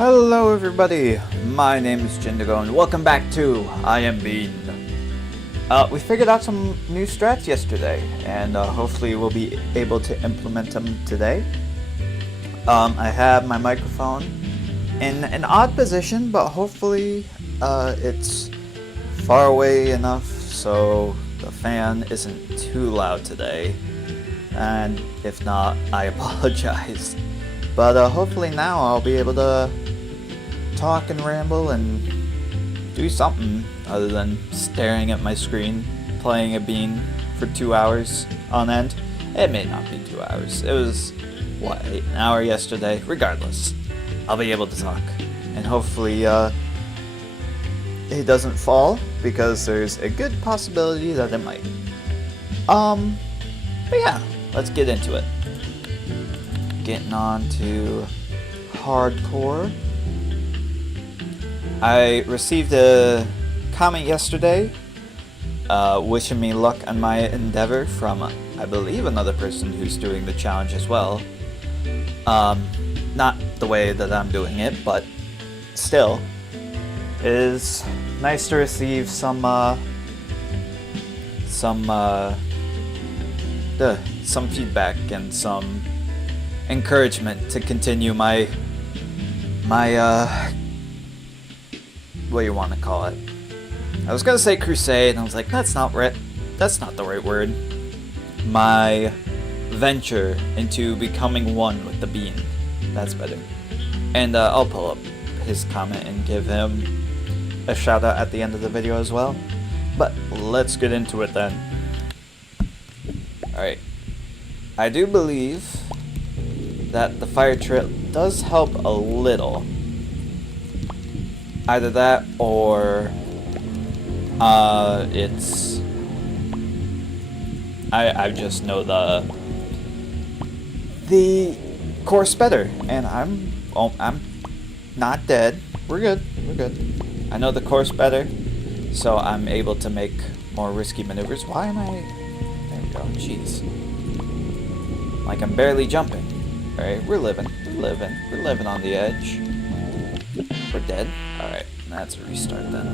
Hello everybody, my name is Jindigo and welcome back to I Am Bean. We figured out some new strats yesterday and hopefully we'll be able to implement them today. I have my microphone in an odd position, but hopefully it's far away enough so the fan isn't too loud today, and if not, I apologize. But hopefully now I'll be able to talk and ramble and do something other than staring at my screen, playing a bean for 2 hours on end. It may not be 2 hours. It was, what, an hour yesterday? Regardless, I'll be able to talk. And hopefully it doesn't fall, because there's a good possibility that it might. But yeah, let's get into it. Getting on to hardcore. I received a comment yesterday wishing me luck on my endeavor from, I believe, another person who's doing the challenge as well. Not the way that I'm doing it, but still, it is nice to receive some feedback and some encouragement to continue my what do you want to call it? I was gonna say crusade, and I was like, that's not the right word. My venture into becoming one with the bean. That's better. And I'll pull up his comment and give him a shout out at the end of the video as well. But let's get into it then. Alright. I do believe that the fire trail does help a little. Either that or it's I just know the course better, and I'm not dead. We're good. I know the course better, so I'm able to make more risky maneuvers. Why am I? There we go. Jeez. Like I'm barely jumping. All right, we're living on the edge. We're dead. Alright, that's a restart then.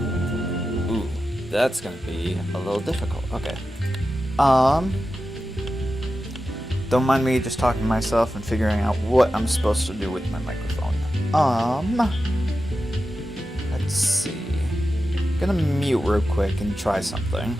Ooh, that's gonna be a little difficult. Okay. Don't mind me just talking to myself and figuring out what I'm supposed to do with my microphone. Let's see. I'm gonna mute real quick and try something.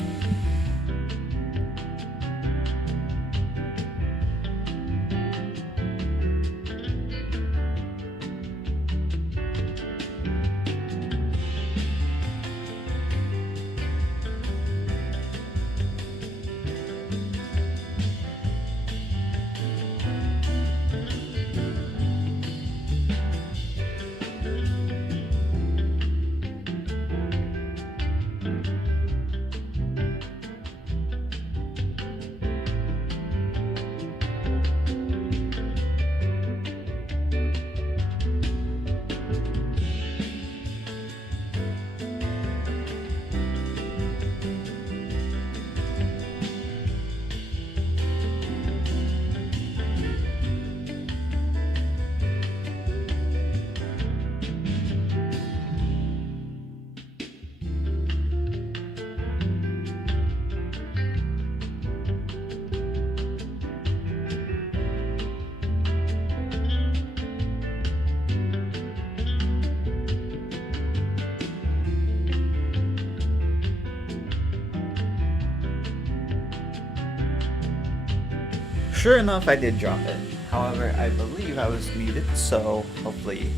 Sure enough, I did drop it. However, I believe I was muted, so hopefully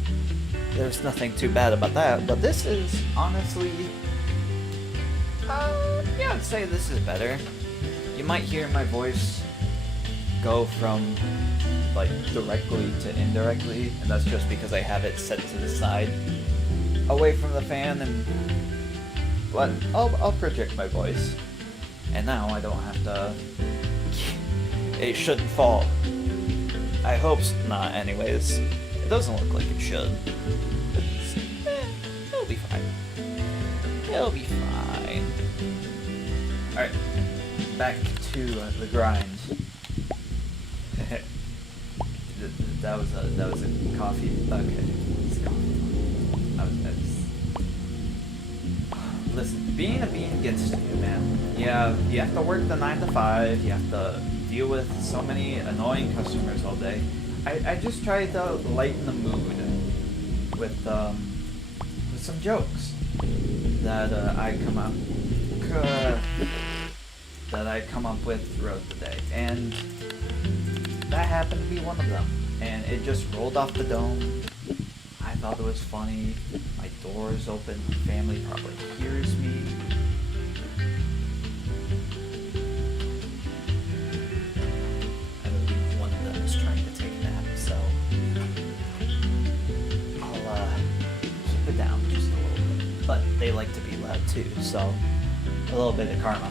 there's nothing too bad about that. But this is honestly, yeah, I'd say this is better. You might hear my voice go from like directly to indirectly, and that's just because I have it set to the side, away from the fan, but I'll project my voice, and now I don't have to. It shouldn't fall. I hope not, anyways. It doesn't look like it should. It'll be fine. It'll be fine. Alright. Back to the grind. that was a coffee. Okay. iced coffee. Listen, being a bean gets to you, man. Yeah, you have to work the 9 to 5. You have to deal with so many annoying customers all day. I just try to lighten the mood with some jokes that I come up with throughout the day, and that happened to be one of them. And it just rolled off the dome. I thought it was funny. My door is open. My family probably hears me. I believe one of them is trying to take a nap, so I'll keep it down just a little bit. But they like to be loud too, so a little bit of karma.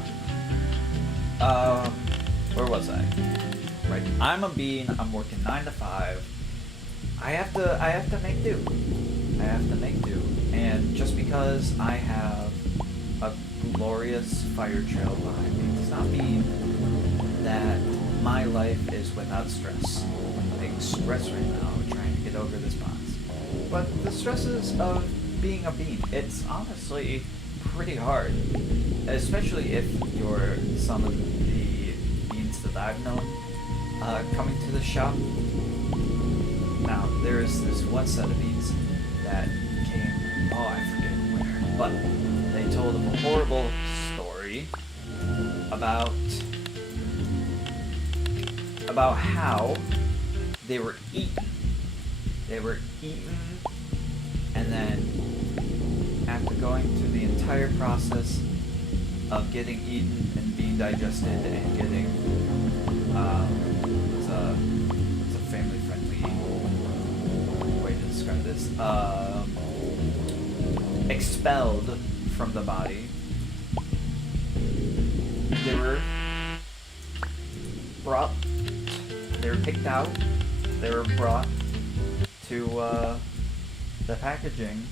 Where was I? Right. I'm a bean. I'm working 9 to 5. I have to make do. I have to make do. And just because I have a glorious fire trail behind me does not mean that my life is without stress. I'm in big stress right now trying to get over this box. But the stresses of being a bean, it's honestly pretty hard. Especially if you're some of the beans that I've known coming to the shop. Now, there's this one set of beans that came, I forget where, but they told a horrible story about how they were eaten. They were eaten, and then after going through the entire process of getting eaten and being digested and getting, it's a family-friendly way to describe this, expelled from the body. They were picked out, they were brought to the packaging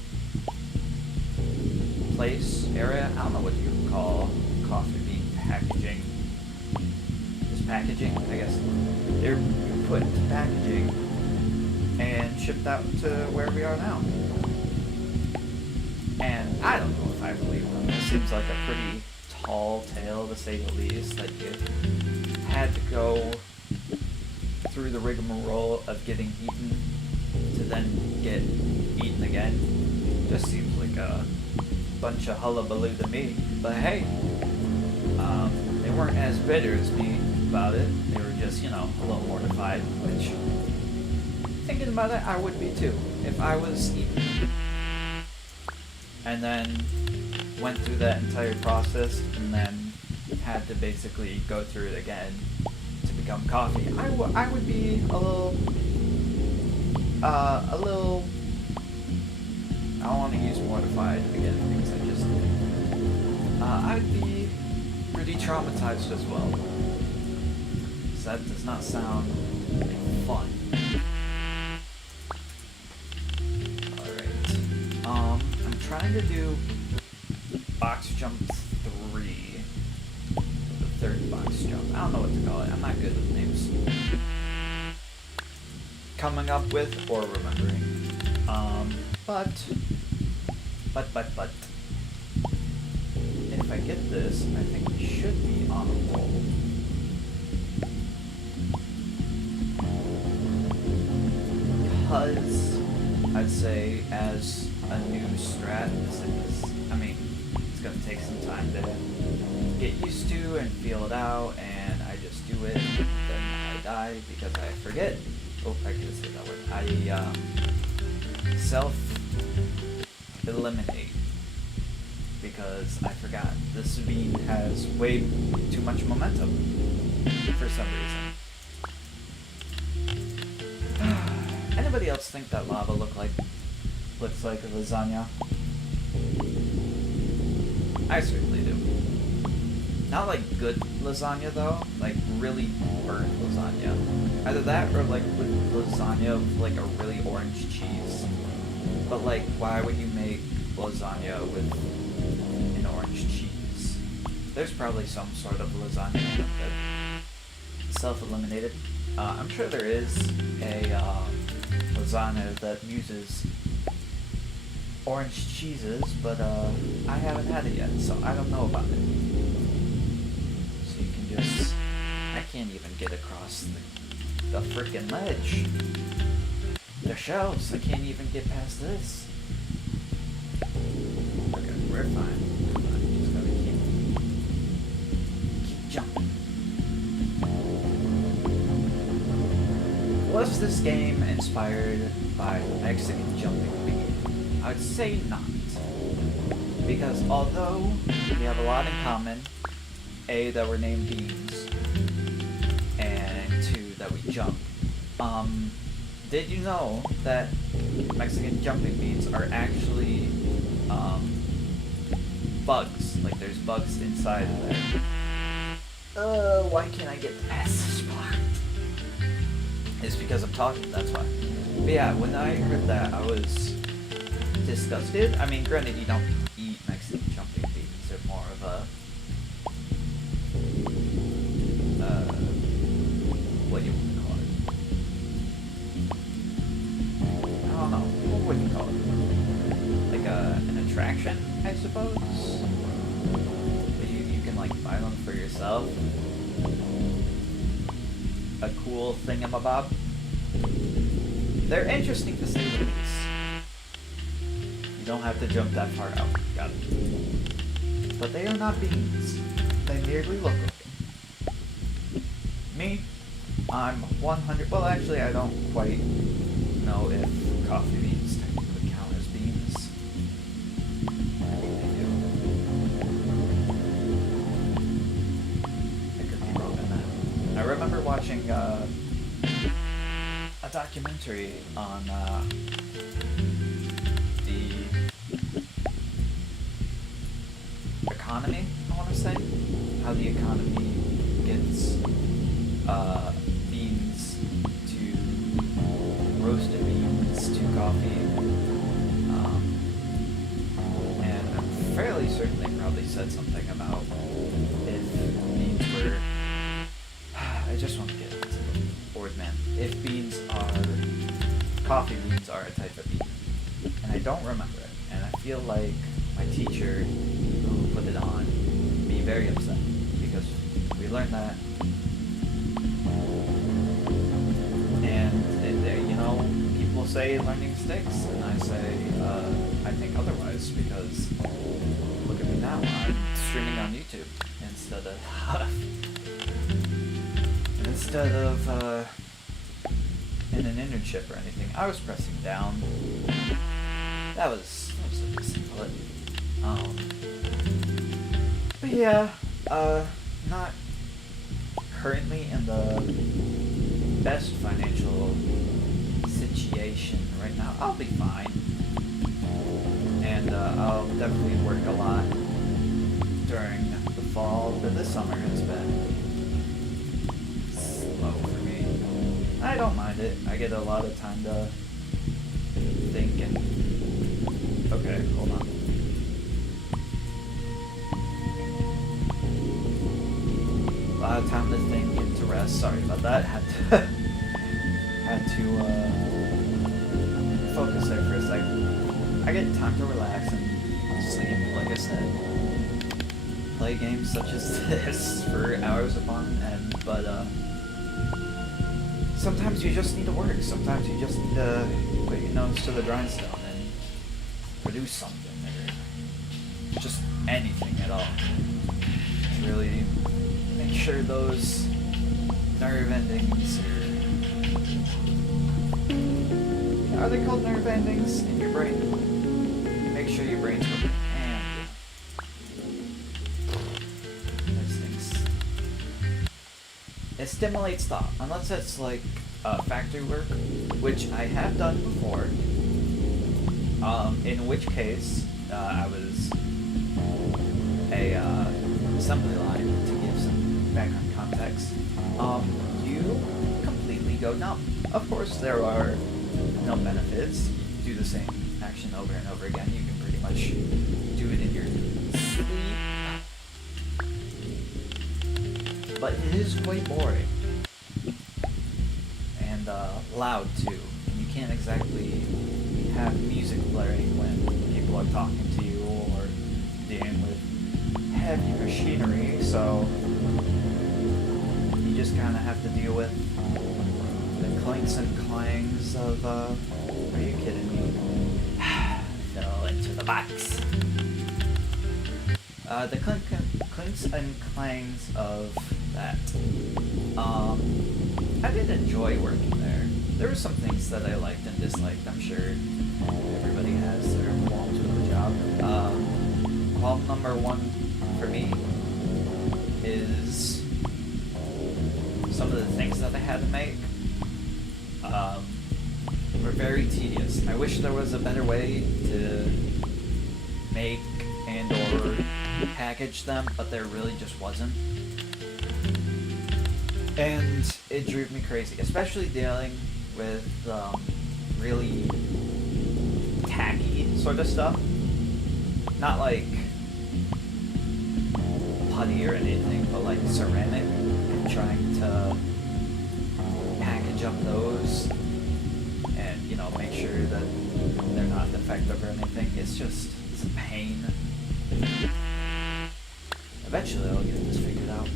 place, area, I don't know what you would call coffee bean packaging. Just packaging, I guess. They're put into packaging and shipped out to where we are now. And I don't know if I believe them. It seems like a pretty tall tale, to say the least, that you had to go through the rigmarole of getting eaten to then get eaten again. Just seems like a bunch of hullabaloo to me. But hey, they weren't as bitter as me about it. They were just, a little mortified, which, thinking about it, I would be too. If I was eaten and then went through that entire process and then had to basically go through it again to become coffee, I would be a little, I don't want to use mortified again because I just did. I'd be pretty traumatized as well. So that does not sound like fun. Alright. I'm trying to do box jump 3. The third box jump. I don't know what to call it. I'm not good with names. Coming up with or remembering. But if I get this, I think we should be on a roll. Because I'd say as a new strat, it's gonna take some time to get used to and feel it out, and I just do it, and then I die because I forget. Oh, I could say that word. I self-eliminate because I forgot. This bean has way too much momentum for some reason. Anybody else think that lava looks like a lasagna? I certainly do. Not like good lasagna though, like really burnt lasagna. Either that or like with lasagna with like a really orange cheese. But like, why would you make lasagna with an orange cheese? There's probably some sort of lasagna that self-eliminated. I'm sure there is a lasagna that uses orange cheeses, but I haven't had it yet, so I don't know about it. So you can just... I can't even get across the freaking ledge. The shelves, I can't even get past this. Okay, we're fine. I'm just gonna keep jumping. Was this game inspired by Mexican jumping bean? I'd say not. Because although we have a lot in common, A, that we're named beans, and 2, that we jump, did you know that Mexican jumping beans are actually bugs? Like, there's bugs inside of there. Why can't I get past this part? It's because I'm talking, that's why. But yeah, when I heard that, I was disgusted. I mean, granted, you don't eat Mexican jumping beans. They're more of a... what do you want to call it? I don't know. What would you call it? Like an attraction, I suppose? You can, like, buy them for yourself. A cool thingamabob. They're interesting to say the least. You don't have to jump that far out. Got it. But they are not beans. They merely look like it. Me, I'm 100... Well, actually, I don't quite know if coffee beans technically count as beans. I think they do. I could be wrong on that. I remember watching a documentary on the economy, I want to say. How the economy gets beans to roasted beans to coffee. And I'm fairly certain they probably said something about if beans were... I just want to get into the board, man. If beans are... coffee beans are a type of bean. And I don't remember it. And I feel like my teacher who put it on would be very upset. Because we learned that. And, you know, people say learning sticks. And I say, I think otherwise. Because look at me now. I'm streaming on YouTube instead of in an internship or anything. I was pressing down. That was a decent bullet. But yeah, not currently in the best financial situation right now. I'll be fine. And I'll definitely work a lot during the fall, but this summer has been slow for me. I don't mind it. I get a lot of time to think and... Okay, hold on. A lot of time to think and to rest. Sorry about that. Had to focus there for a second. I get time to relax and sleep, like I said. Play games such as this for hours upon end, but sometimes you just need to work. Sometimes you just need to put your nose to the grindstone and produce something, or just anything at all. To really make sure those nerve endings, are they called nerve endings in your brain? Make sure your brain's working. It stimulates thought, unless it's like factory work, which I have done before, in which case I was a assembly line, to give some background context. You completely go numb. Of course, there are no benefits. You do the same action over and over again. You can pretty much do it in your sleep. But it is quite boring. And loud too. And you can't exactly have music blaring when people are talking to you or dealing with heavy machinery, so you just kind of have to deal with the clinks and clangs of, are you kidding me? Fell into the box. The clinks and clangs of that. I did enjoy working there. There were some things that I liked and disliked. I'm sure everybody has their qualms with the job. Qualm number one for me is some of the things that I had to make were very tedious. I wish there was a better way to make and or package them, but there really just wasn't. And it drove me crazy, especially dealing with really tacky sort of stuff. Not like putty or anything, but like ceramic, and trying to package up those and, you know, make sure that they're not defective or anything. It's a pain. Eventually I'll get this figured out.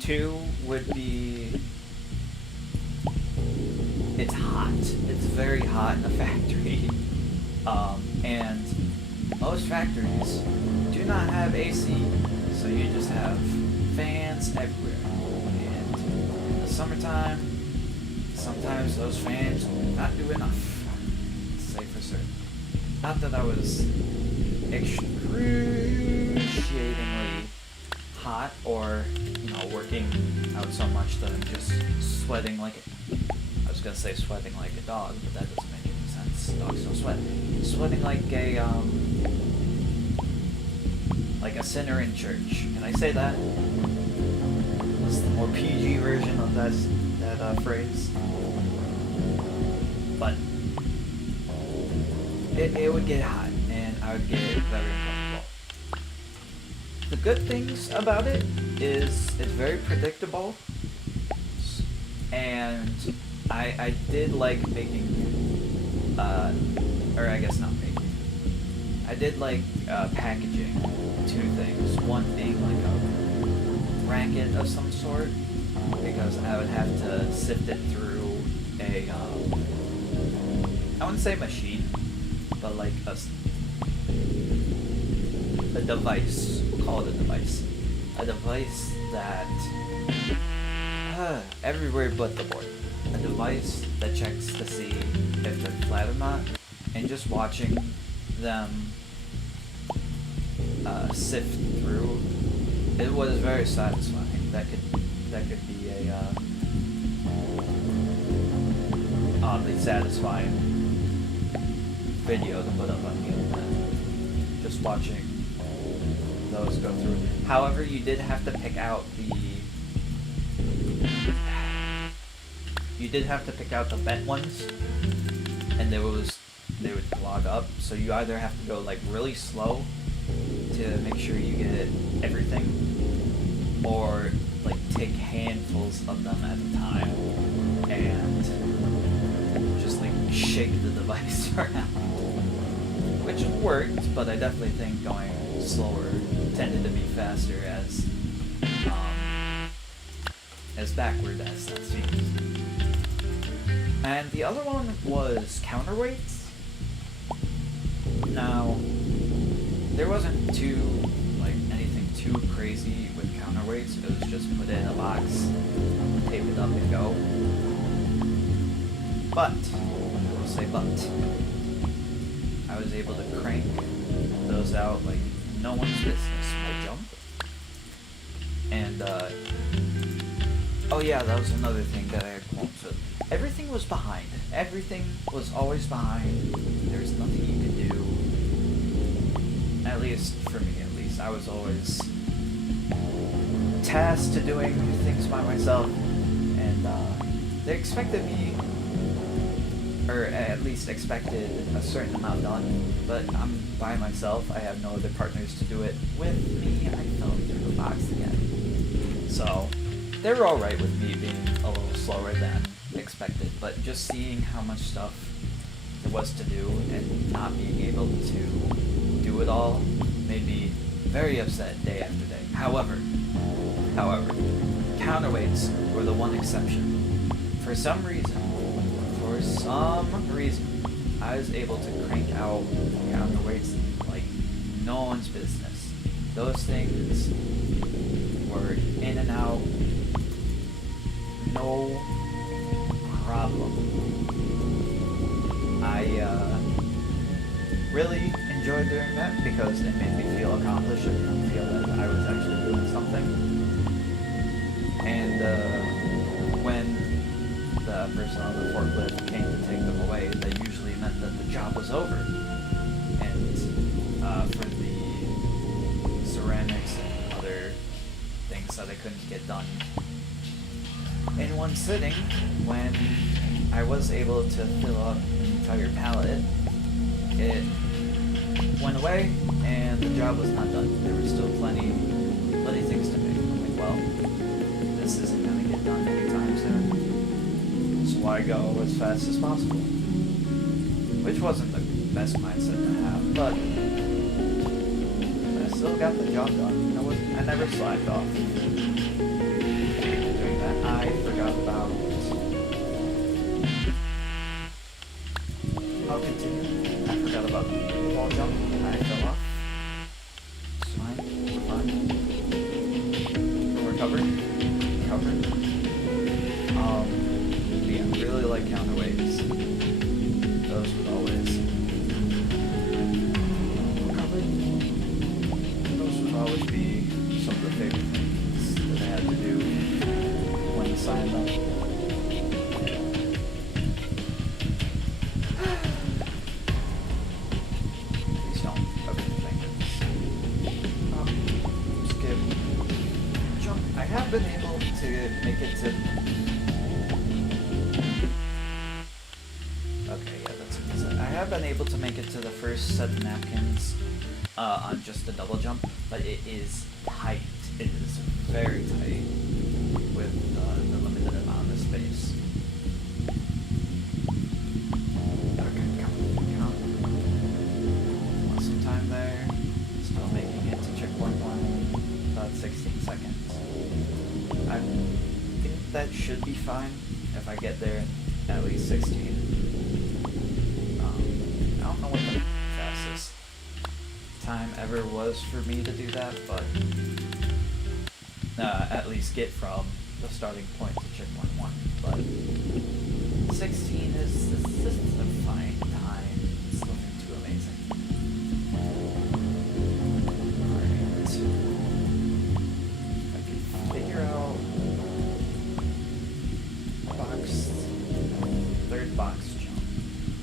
Two would be, it's hot. It's very hot in the factory. And most factories do not have AC, so you just have fans everywhere. And in the summertime, sometimes those fans will not do enough, to say for certain. Not that I was excruciatingly hot or, you know, working out so much that I'm just sweating like I was gonna say sweating like a dog, but that doesn't make any sense. Dogs don't sweat. Sweating like a sinner in church. Can I say that? It's the more PG version of that phrase. But it would get hot, and I would get very uncomfortable. The good things about it is it's very predictable, and I did like making, or I guess not making, I did like packaging two things. One being like a bracket of some sort, because I would have to sift it through a, I wouldn't say machine, but like a device. We'll call it a device. A device that everywhere but the board. A device that checks to see if they're flat or not, and just watching them sift through, it was very satisfying. That could be a oddly satisfying video to put up on the internet. Just watching those go through. However, you did have to pick out the bent ones, and they would clog up. So you either have to go like really slow to make sure you get everything, or like take handfuls of them at a time and just like shake the device around, which worked, but I definitely think going slower tended to be faster, as backward as that seems. And the other one was counterweights. Now, there wasn't anything too crazy with counterweights. It was just put it in a box, tape it up and go. But, I will say but, I was able to crank those out like no one's business by jump. And, oh yeah, that was another thing that I had qualms with. Everything was behind. Everything was always behind. There's nothing you could do. At least, for me at least. I was always tasked to doing things by myself. And they expected me, or at least expected a certain amount done. But I'm by myself. I have no other partners to do it with me. I fell through the box again. So, they were alright with me being a little slower than expected, but just seeing how much stuff there was to do and not being able to do it all made me very upset day after day. However, counterweights were the one exception. For some reason, I was able to crank out counterweights like no one's business. Those things were in and out, no problem. I really enjoyed doing that because it made me feel accomplished and feel that I was actually doing something. And when the person on the forklift came to take them away, that usually meant that the job was over. And for the ceramics and other things that I couldn't get done in one sitting, when I was able to fill up an entire pallet, it went away and the job was not done. There were still plenty things to make. I'm like, well, this isn't going to get done anytime soon, so why go as fast as possible? Which wasn't the best mindset to have, but I still got the job done. I never slacked off. Doing that, I forgot about. I'll continue. I forgot about the wall jump. I fell off. It's fine. We're fine. We're covered. Yeah, really like counterweights. Those would always. Covered. Those would always be some of the favorite things that I had to do when I signed up. I have been able to make it to... Okay, yeah, that's what I said. I have been able to make it to the first set of napkins on just a double jump, but it is tight. It is very tight with the limited amount of space. Okay, count. Want some time there. Still making it to checkpoint 1. About 16 seconds. I think that should be fine if I get there at least 16. I don't know what the fastest time ever was for me to do that, but at least get from the starting point to checkpoint 1. But 16 is a fine time. It's nothing too amazing. Third box jump.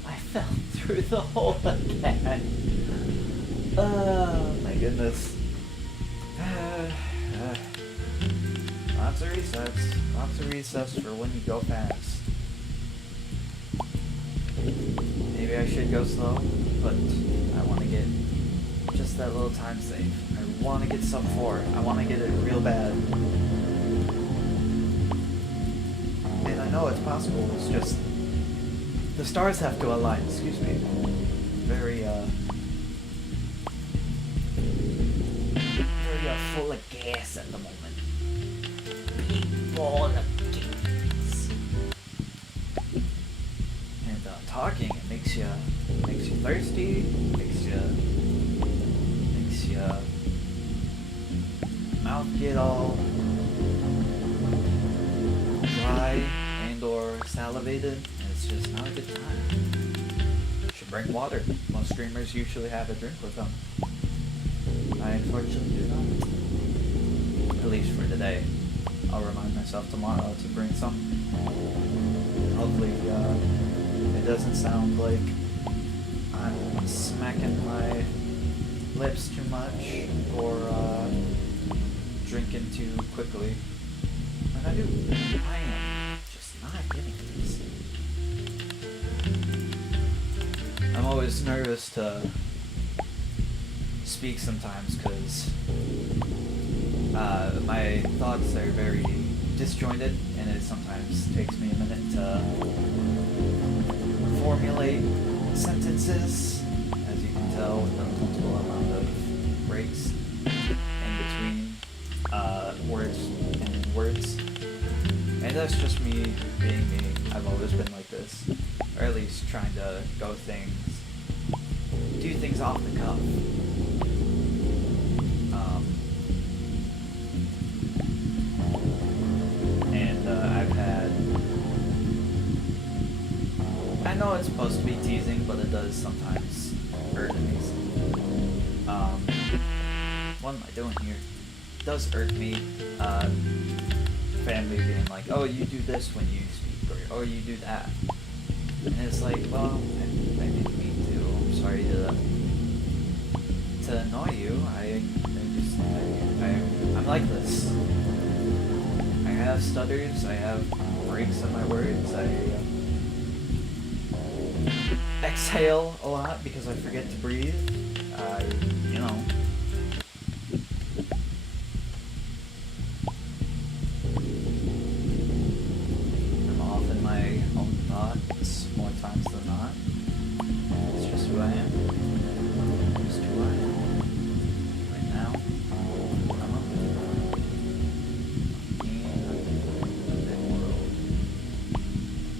I fell through the hole again. Oh my goodness. Lots of resets for when you go fast. Maybe I should go slow, but I want to get just that little time save. I want to get sub 4. I want to get it real bad. And I know it's possible, it's just the stars have to align, excuse me. Very full of gas at the moment. Big ball of gas. And talking, it makes you thirsty, makes your mouth get all dry and or salivated, and it's just not a good time. You should bring water. Most streamers usually have a drink with them. I unfortunately do not. At least for today. I'll remind myself tomorrow to bring some. Hopefully it doesn't sound like I'm smacking my lips too much or drinking too quickly. And I am just not getting this. I'm always nervous to speak sometimes because my thoughts are very disjointed, and it sometimes takes me a minute to formulate sentences, as you can tell with the multiple amount of breaks in between words and words. And that's just me being me. I've always been like this, or at least trying to do things off the cuff. I've had, I know it's supposed to be teasing, but it does sometimes irk me. What am I doing here? It does irk me, family being like, oh, you do this when you speak, or oh, you do that. And it's like, well, I didn't mean to. I'm sorry to annoy you. I'm like this. I have stutters, I have breaks in my words, I exhale a lot because I forget to breathe. You know. I'm off in my own thoughts more times than not. It's just who I am. Just who I am. Right now. I'm up.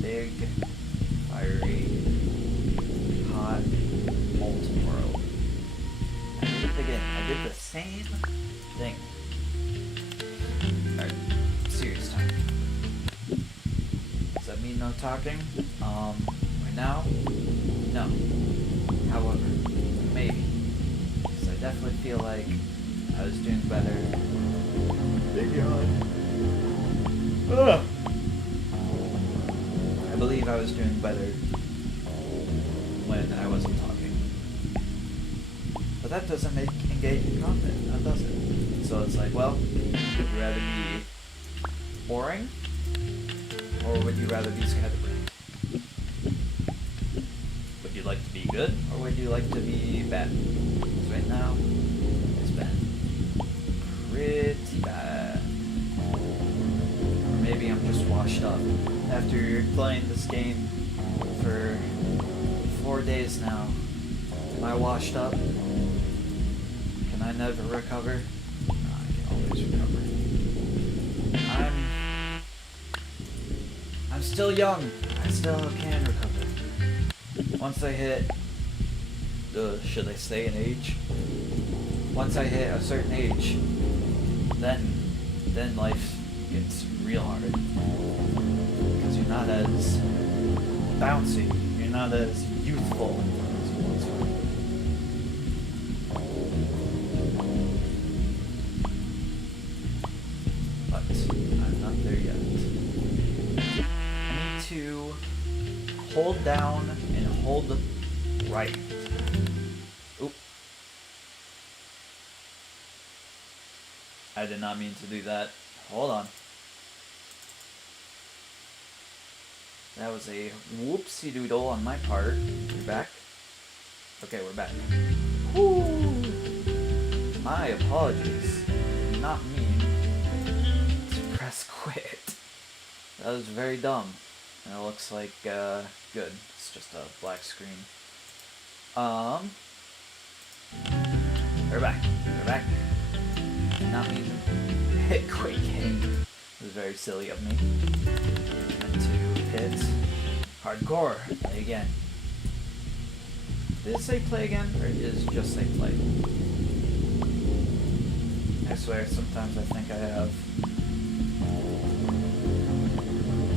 Big, fiery, hot, molten world. I did it again. I did the same thing. Alright, serious time. Does that mean no talking? Right now? No. However, maybe. Because I definitely feel like I was doing better. Big yawn. Ugh! I believe I was doing better when I wasn't talking. But that doesn't make engaging content, now does it? So it's like, well, would you rather be boring? Or would you rather be scatterbrained? Would you like to be good? Or would you like to be bad? Because right now, it's bad. Pretty bad. Or maybe I'm just washed up. After playing this game for 4 days now, am I washed up? Can I never recover? No, I can always recover. I'm still young. I still can recover. Once I hit, should I say an age? Once I hit a certain age, then life gets real hard. You're not as bouncy, you're not as youthful as you once were. But I'm not there yet. I need to hold down and hold right. Oop. I did not mean to do that. Hold on. That was a whoopsie doodle on my part. We're back? Okay, we're back. Woo! My apologies. Did not mean to press quit. That was very dumb. And it looks like, good. It's just a black screen. We're back. We're back. Did not mean to hit quit game. It was very silly of me. Hit hardcore, play again. Did it say play again, or did it just say play? I swear, sometimes I think I have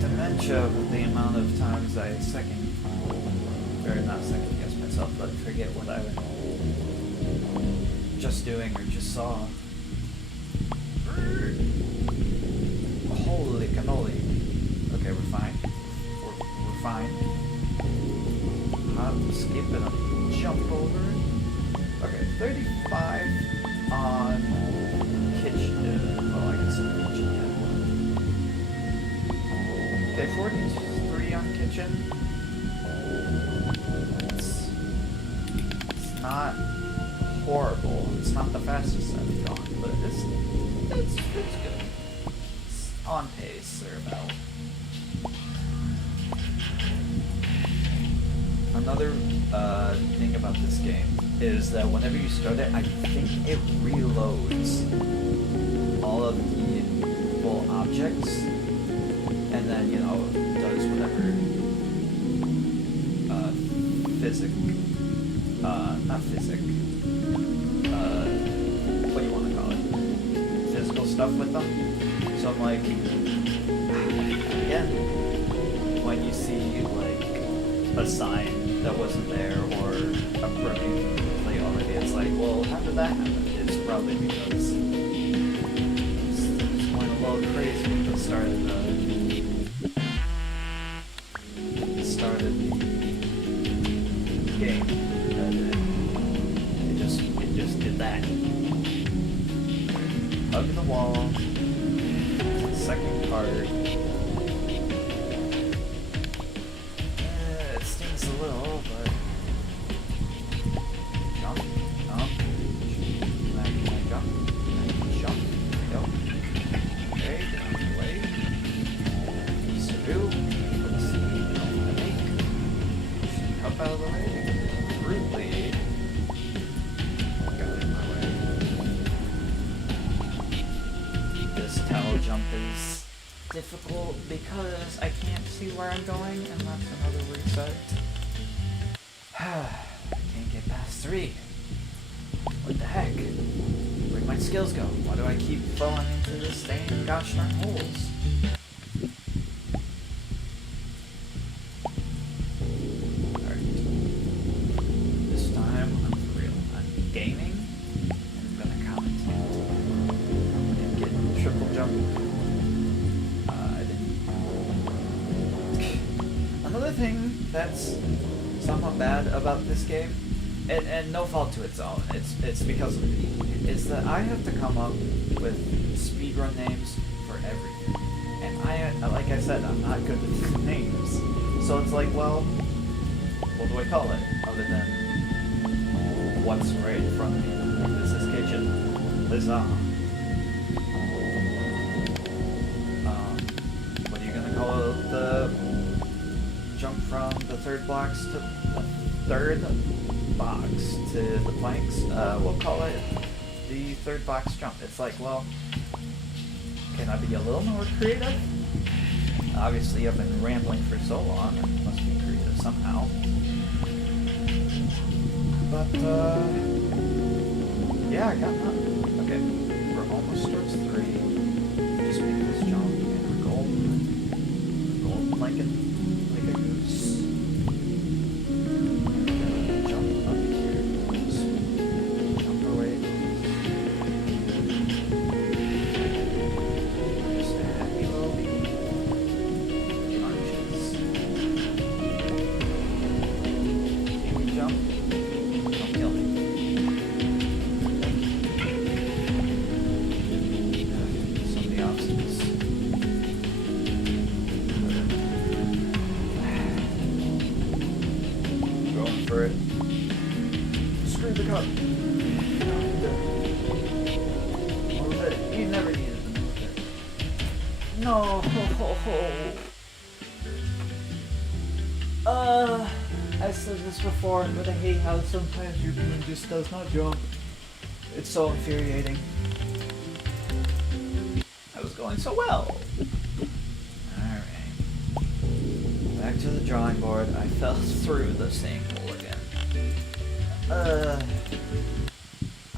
dementia with the amount of times I not second guess myself, but forget what I was just doing or just saw. Holy cannoli. Okay, we're fine. We're fine. Hop, skip, and a jump over. Okay, 35 on kitchen. Well, I guess the kitchen, yeah. Okay, 43 on kitchen. It's not horrible. It's not the fastest I've gone, but it's good. on pace or about. Another thing about this game is that whenever you start it, I think it reloads all of the full objects, and then, you know, does whatever what do you want to call it? Physical stuff with them. So I'm like, again, when you see like a sign that wasn't there or a broken plate already, it's like, well, how did that happen? It's probably because it's going a little crazy at the start of the game. It just did that. Hug the wall. Second part. It stings a little, but jump, jump. Can I jump? Jump. There we go. Okay, get out of the way. So do. Let's see. Don't make. Up out of the way. Rudely. Got it in my way. This tower jump is difficult because I can't see where I'm going, and that's another reset. I can't get past 3. What the heck? Where'd my skills go? Why do I keep falling into the same gosh darn holes? Alright. This time, I'm for real. I'm gaming, and I'm gonna commentate. I'm gonna get triple jump. Another thing that's somewhat bad about this game, and no fault to its own, it's because of me, is that I have to come up with speedrun names for everything. And like I said, I'm not good with names. So it's like, well, what do I call it? Other than what's right in front of me. This is kitchen. Lasagna. What are you gonna call the jump from the third box to the third box to the planks? We'll call it the third box jump. It's like, well, can I be a little more creative? Obviously, I've been rambling for so long, I must be creative somehow. But, yeah, I got nothing. Okay, we're almost towards 3. Just make this jump, and we're golden planking like a goose. And we're gonna jump up here. Just jump away. Just a happy little baby. Arches. Can we jump? Don't kill me. So many obstacles. Going for it. Screw the cup. Move it. You never needed to move it. No. I said this before, but I hate how sometimes your beam just does not jump. It's so infuriating. I was going so well. Alright. Back to the drawing board. I fell through the same hole again.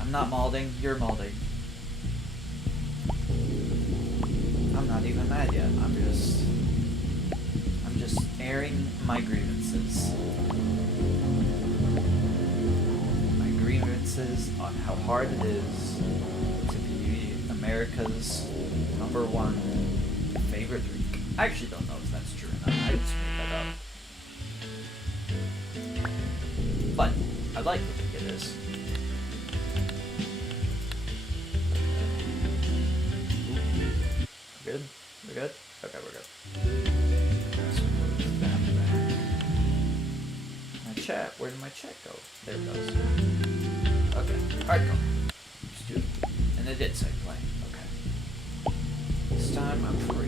I'm not molding, you're molding. I'm not even mad yet. I'm just airing my grievances. My grievances on how hard it is to be America's #1 favorite drink. I actually don't know if that's true or not. I just made that up. But I like to think it is. We're good? We're good? Okay, we're good. Let's move that back. My chat, where did my chat go? There it goes. Okay, hardcore. Let's do it. And it did say play. Okay. This time I'm for real.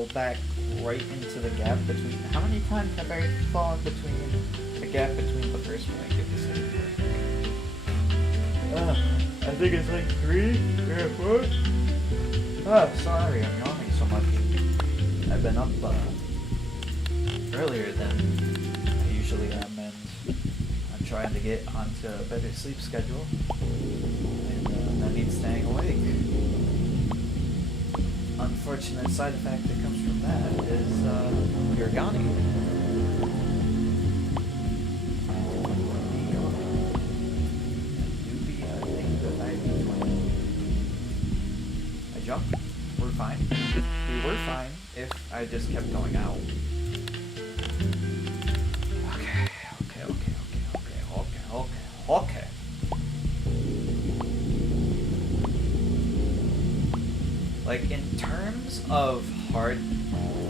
pulled back right into the gap between. How many times have I fallen between the gap between the first one and get this thing? I think it's like 3 or 4. Oh, sorry, I'm yawning so much. I've been up earlier than I usually am, and I'm trying to get onto a better sleep schedule, and that means staying awake. Unfortunate side effect that comes from that is you're yawning. I jumped. We're fine. We were fine if I just kept going out. Okay. Like, in terms of hard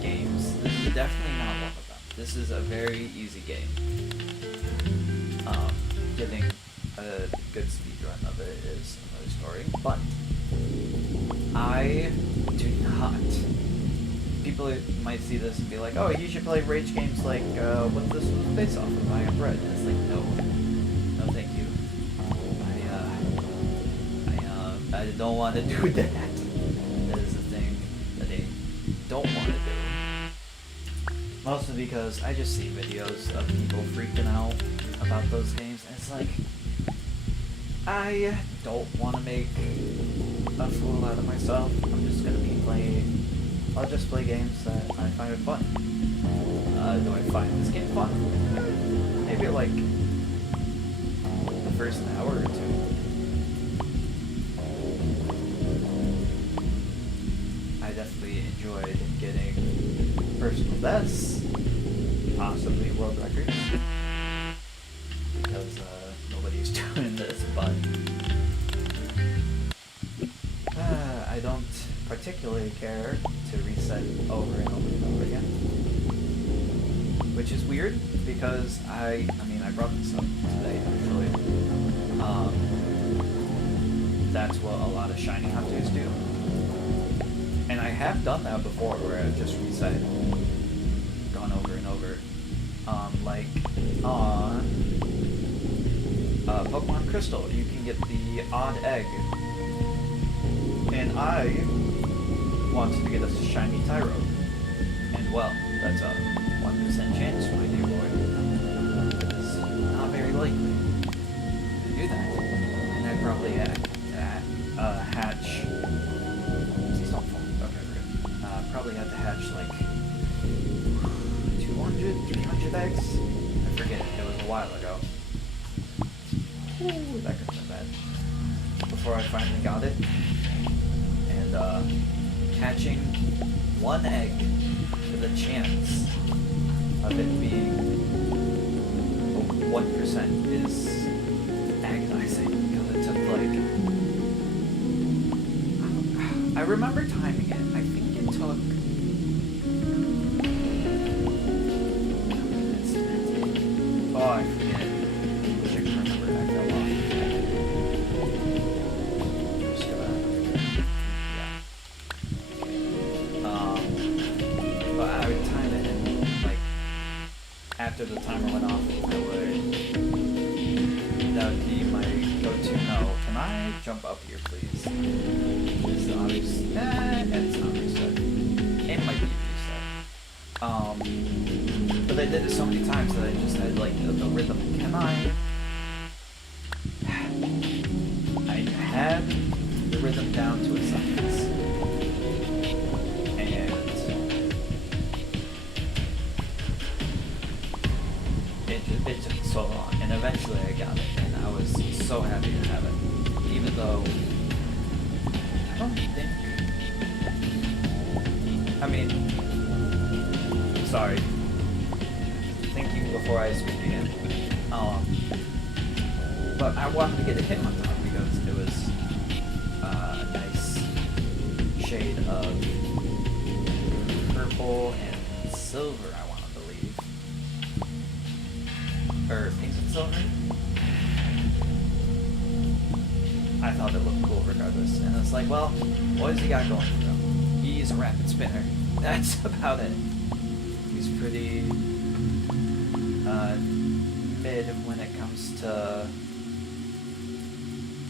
games, this is definitely not one of them. This is a very easy game. Getting a good speedrun of it is another story, but I do not. People might see this and be like, oh, you should play rage games like what this was based off of, I Am Red. And it's like, no, thank you. I don't want to do that. That is the thing that I don't want to do. Mostly because I just see videos of people freaking out about those games, and it's like, I don't want to make a fool out of myself. I'm just gonna be playing. I'll just play games that I find fun. Do I find this game fun? Maybe like the first hour or two. I definitely enjoyed getting personal bests, possibly world records, because nobody's doing this, but I don't particularly care to reset over and over and over again. Which is weird, because I brought this up today, actually. That's what a lot of shiny hunters do. And I have done that before, where I've just reset, gone over and over. Like on Pokemon Crystal, you can get the odd egg. And I wanted to get a shiny Tyro. And well, that's a 1% chance, my dear boy. It's not very likely to do that. And I probably had to hatch. Please don't fall. Okay, we're good. Probably had to hatch like 200, 300 eggs. I forget. It was a while ago. Ooh, that could have been bad. Before I finally got it. And hatching one egg with a chance of it being 1% is agonizing, because it took like, I remember timing it. I think it took, oh, I forget. I wish I could remember. I fell off. But I would time it, and like after the timer went off, that would be my go-to. No, can I jump up here, please? It's obvious. It's not reset. It might be reset. But I did it so many times that I just had like the rhythm. Can I had the rhythm down to a science. It took so long, and eventually I got it, and I was so happy to have it, even though I don't think, I mean, sorry, thinking before I speak again, but I wanted to get a Hitmontop because it was a nice shade of purple and silver, I want to believe. Or pink and silver. I thought it looked cool regardless. And it's like, well, what has he got going for him? He's a rapid spinner. that's about it. He's pretty mid when it comes to.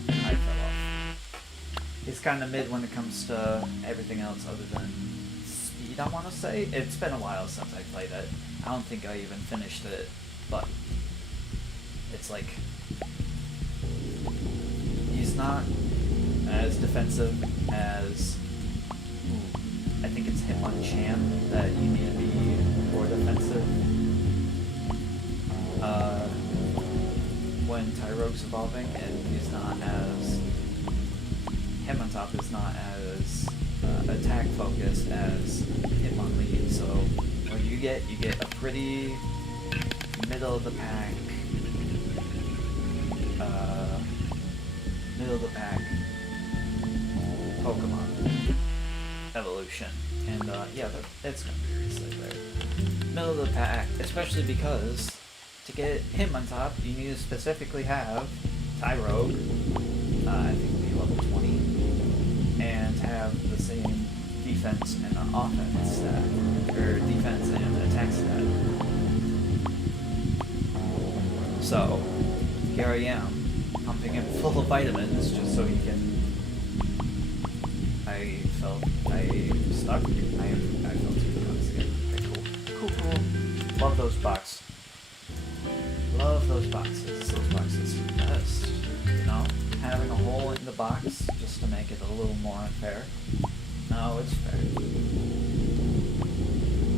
I fell off. He's kind of mid when it comes to everything else other than speed, I want to say. It's been a while since I played it. I don't think I even finished it, but it's like he's not as defensive as I think it's Hitmonchan that you need to be more defensive when Tyrogue's evolving, and he's not as Hitmontop is not as attack focused as Hitmonlee. So what you get a pretty middle of the pack Pokemon evolution, and yeah, it's gonna be really there. Middle of the pack, especially because to get Hitmontop, you need to specifically have Tyrogue, I think be level 20, and have the same defense and offense stat, or defense and attack stat. So here I am, pumping him full of vitamins just so he can. I stuck. I fell 2 bucks again. Okay, cool. Love those boxes. Love those boxes. Those boxes are the best. You know, having a hole in the box just to make it a little more unfair. No, it's fair.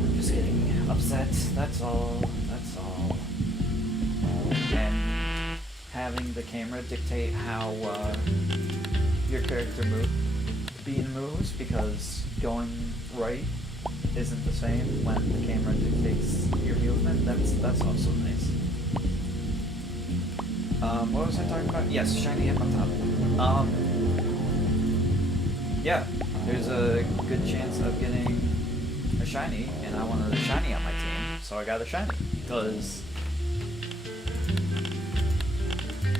I'm just getting upset. That's all. And having the camera dictate how your character moves, because going right isn't the same when the camera dictates your movement. That's also nice. What was I talking about? Yes, shiny Hitmontop. Yeah, there's a good chance of getting a shiny, and I wanted a shiny on my team, so I got a shiny, because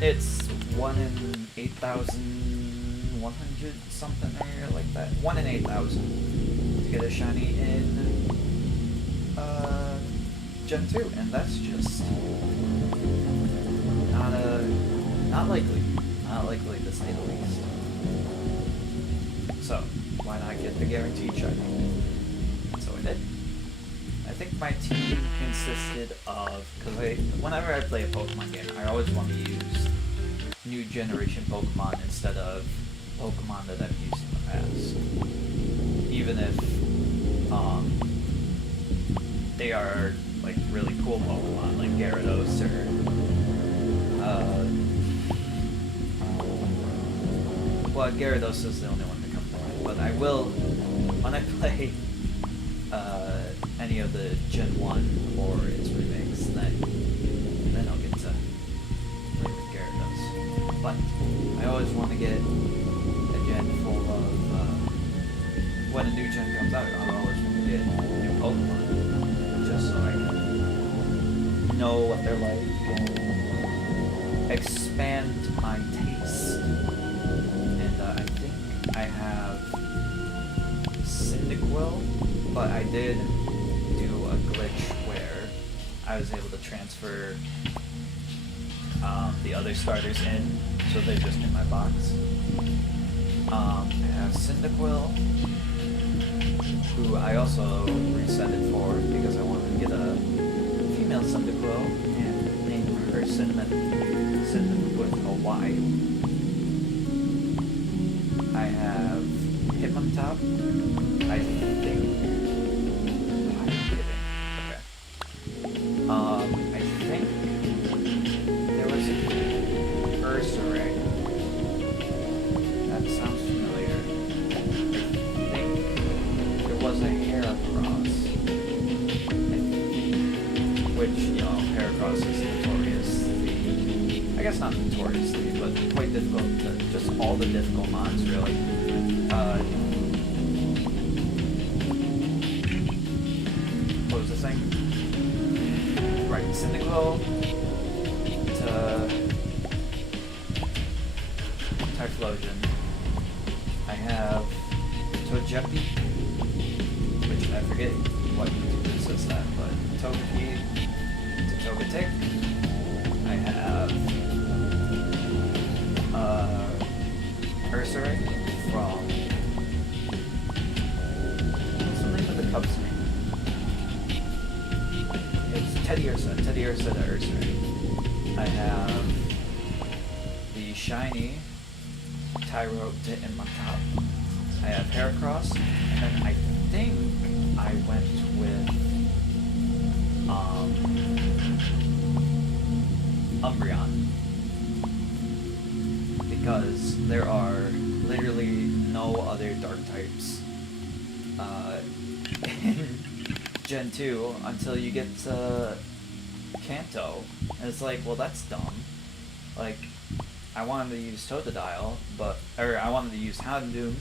it's 1 in 8,100 something or like that. 1 in 8,000 to get a shiny in Gen 2, and that's just not likely. Not likely to say the least. So why not get the guaranteed shiny? So I did. I think my team consisted of, because whenever I play a Pokemon game, I always want to use new generation Pokemon instead of Pokemon that I've used in the past. Even if they are like really cool Pokemon, like Gyarados or well, Gyarados is the only one that comes to mind, but I will, when I play any of the Gen 1 or its remakes, then I'll get to play with Gyarados. But I always want to get a gen full of, when a new gen comes out, I always want to get new Pokemon, just so I can know what they're like and expand my taste. And I think I have Cyndaquil, but I did do a glitch where I was able to transfer the other starters in, so they're just in my box. I have Cyndaquil, who I also reset it for because I wanted to get a female Cyndaquil and name her Cinnamon with a Y. I have Hitmontop, I think. I'm kidding. Okay. I think there was a Ursaring. That sounds familiar. I think there was a Heracross. Which, you know, Heracross is notoriously, I guess not notoriously, but quite difficult to just all the difficult mons, really. What was the thing? Right, Cyndaquil to Typhlosion. I have Togepi, which I forget what YouTuber says that, but Togepi to Togetic. I have Ursaring from, what's the name of the Cubs name? It's Teddy Ursa to Ursaring. I have the shiny Tyro to Inmachop. I have Heracross, and then I think I went with Umbreon, because there are literally no other dark types in Gen 2 until you get to Kanto, and it's like, well, that's dumb. Like, I wanted to use Totodile, or I wanted to use Houndoom,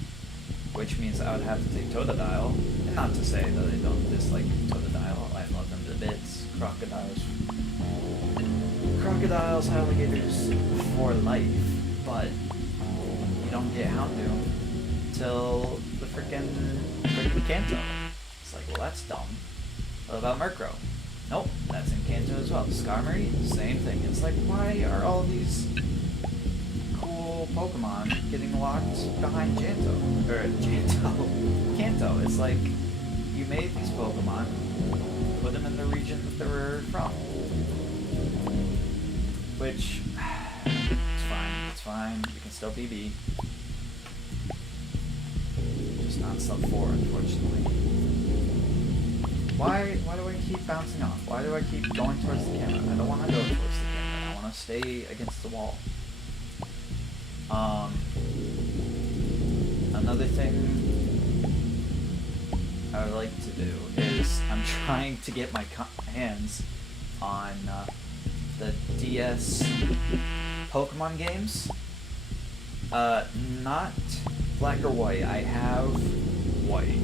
which means I would have to take Totodile. And not to say that I don't dislike Totodile, I love them to bits. Crocodiles, alligators for life, but you don't get Houndoom till the freaking Kanto. It's like, well, that's dumb. What about Murkrow? Nope, that's in Kanto as well. Skarmory, same thing. It's like, why are all these cool Pokemon getting locked behind Kanto? It's like, you made these Pokemon, put them in the region that they were from. Which, it's fine, you can still BB. Just not sub 4, unfortunately. Why do I keep bouncing off? Why do I keep going towards the camera? I don't want to go towards the camera. I want to stay against the wall. Another thing I would like to do is I'm trying to get my hands on the DS Pokemon games. Not Black or White. I have White,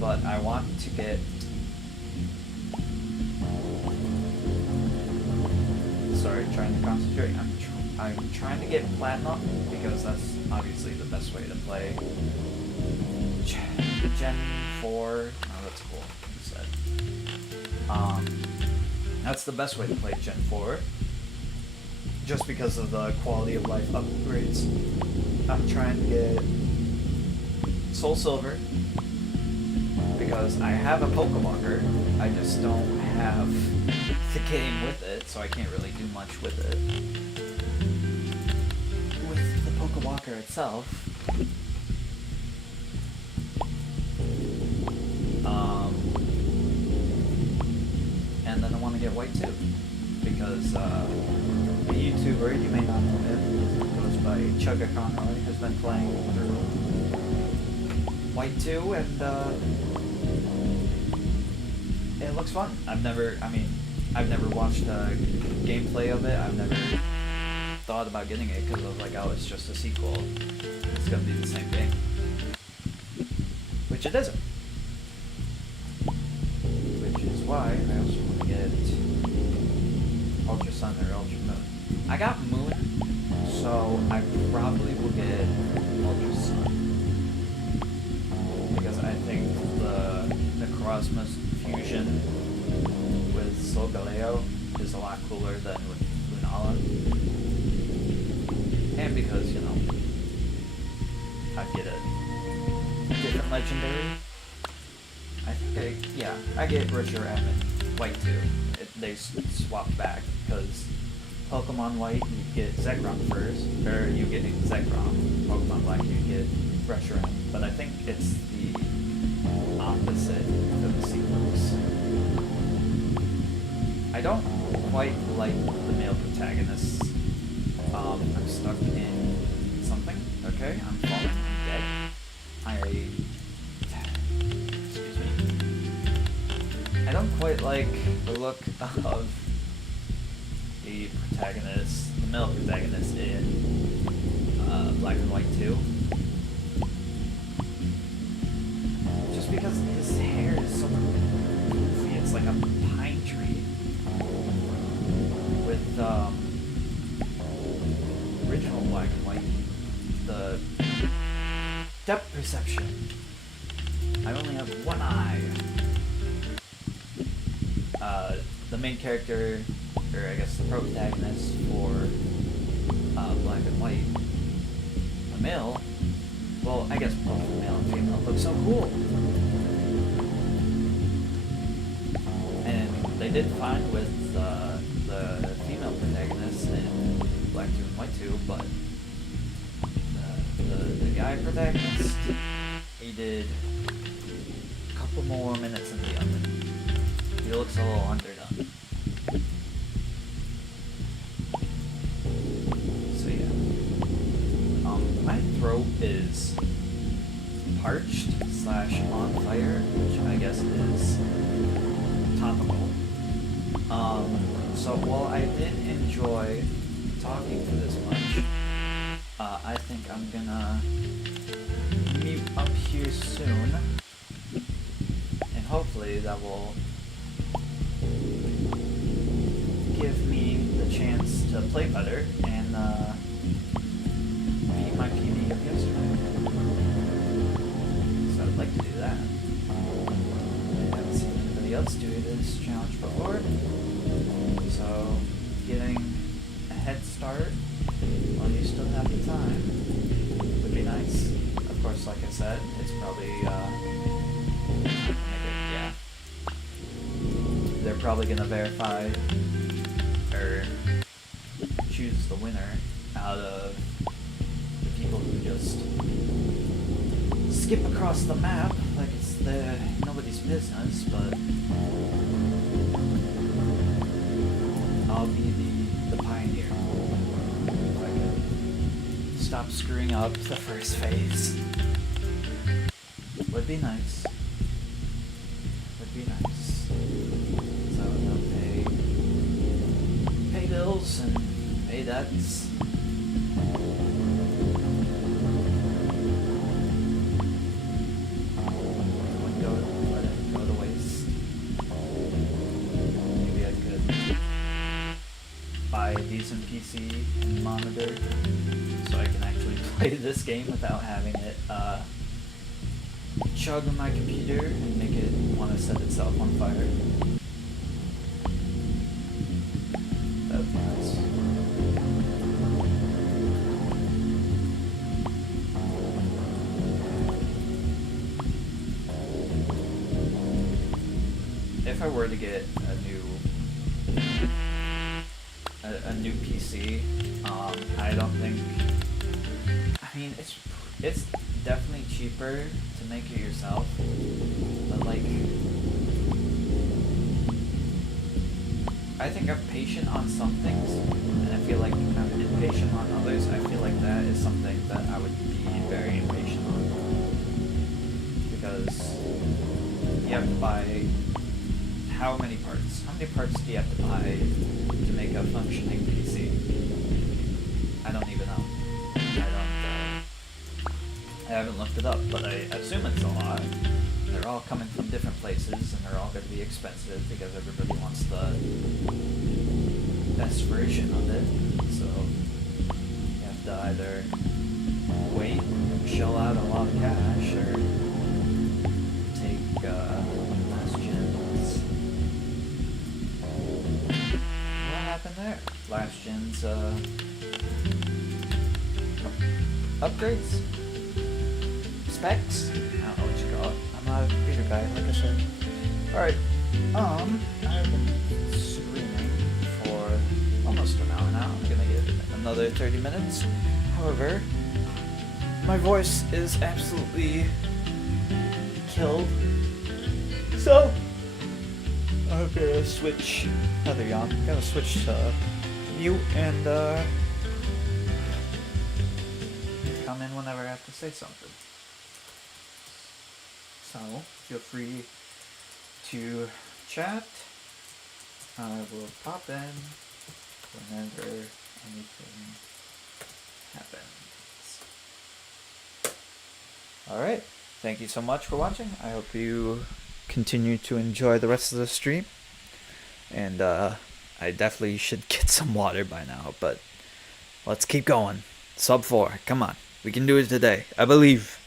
but I want to get. Sorry, trying to concentrate. I'm trying to get Platinum because that's obviously the best way to play Gen 4. Oh, that's cool. You said. That's the best way to play Gen 4. Just because of the quality of life upgrades. I'm trying to get Soul Silver because I have a Pokewalker. I just don't have the game with it, so I can't really do much with it. With the Pokewalker itself, and then I want to get White too, because a YouTuber, you may not know him, goes by Chugga Conroy, has been playing through White 2, and it looks fun. I've never watched gameplay of it. I've never thought about getting it because I was like, oh, it's just a sequel. It's gonna be the same game. Which it isn't. Which is why I also want to get Ultra Sun or Ultra Moon. I got Moon, so I probably will get Ultra Sun. Because I think the Necrozma's fusion with Solgaleo is a lot cooler than with Lunala. And because, you know, I get a different legendary. I get Reshiram and White too. They swapped back because Pokemon White you get Zekrom first, or you get Zekrom. Pokemon Black you get Reshiram. But I think it's the opposite of the sequels. I don't quite like the male protagonists. I'm stuck in something. Okay, I'm falling. I'm dead. Excuse me. I don't quite like the look of the protagonist, the male protagonist in Black and White 2. Just because his hair is so goofy, it's like a pine tree. With original Black and White, the depth perception I only have one eye. The main character, or I guess the protagonist for Black and White, a male, well, I guess both male and female look so cool. And they did fine with the female protagonist in Black 2 and White 2, but the guy protagonist, he did a couple more minutes in the oven. He looks a little underdone. So yeah. My throat is parched / on fire, which I guess is topical. So while I did enjoy talking for this much, I think I'm gonna mute up here soon, and hopefully that will give me the chance to play better and beat my PB of yesterday. So I'd like to do that. I haven't seen anybody else do this challenge before, so getting a head start while you still have the time would be nice. Of course, like I said, it's probably yeah. They're probably gonna verify or choose the winner out of the people who just skip across the map like it's nobody's business, but I'll be the pioneer. If I could stop screwing up the first phase. Would be nice. Would be nice. So I'll pay bills and pay debts. Wouldn't let it go to waste. Maybe I could buy a decent PC and monitor so I can actually play this game without having it chug on my computer and make it want to set itself on fire. That would be nice. If I were to get a new PC, I don't think. I mean, it's definitely cheaper to make it yourself, but like, I think I'm patient on some things, and I feel like I'm impatient on others. I feel like that is something that I would be very impatient on, because you have to buy how many parts? How many parts do you have to buy to make a functioning PC? I don't even know. I haven't looked it up, but I assume it's a lot. They're all coming from different places, and they're all going to be expensive because everybody wants the best version of it. So you have to either wait, shell out a lot of cash, or take last gens. What happened there? Last gens upgrades? Specs? I don't know what you call it. I'm not a computer guy, like I said. Alright, I've been streaming for almost an hour now. I'm gonna get another 30 minutes. However, my voice is absolutely killed. So, I'm gonna switch, another yawn, I'm gonna switch to mute and come in whenever I have to say something. So, feel free to chat. I will pop in whenever anything happens. Alright, thank you so much for watching. I hope you continue to enjoy the rest of the stream. And I definitely should get some water by now, but let's keep going. Sub 4, come on. We can do it today. I believe.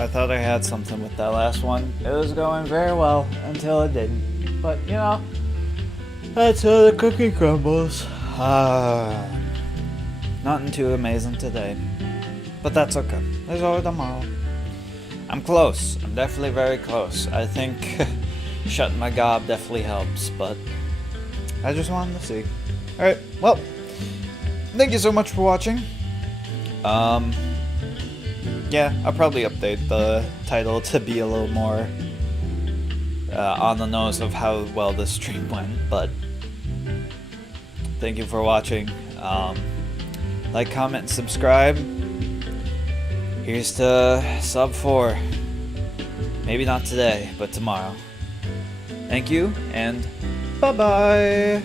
I thought I had something with that last one. It was going very well until it didn't. But, you know, that's how the cookie crumbles. Nothing too amazing today. But that's okay. There's always tomorrow. I'm close. I'm definitely very close. I think shutting my gob definitely helps, but I just wanted to see. Alright, well, thank you so much for watching. Yeah, I'll probably update the title to be a little more on the nose of how well this stream went, but thank you for watching. Like, comment, and subscribe. Here's to sub 4. Maybe not today, but tomorrow. Thank you, and bye-bye!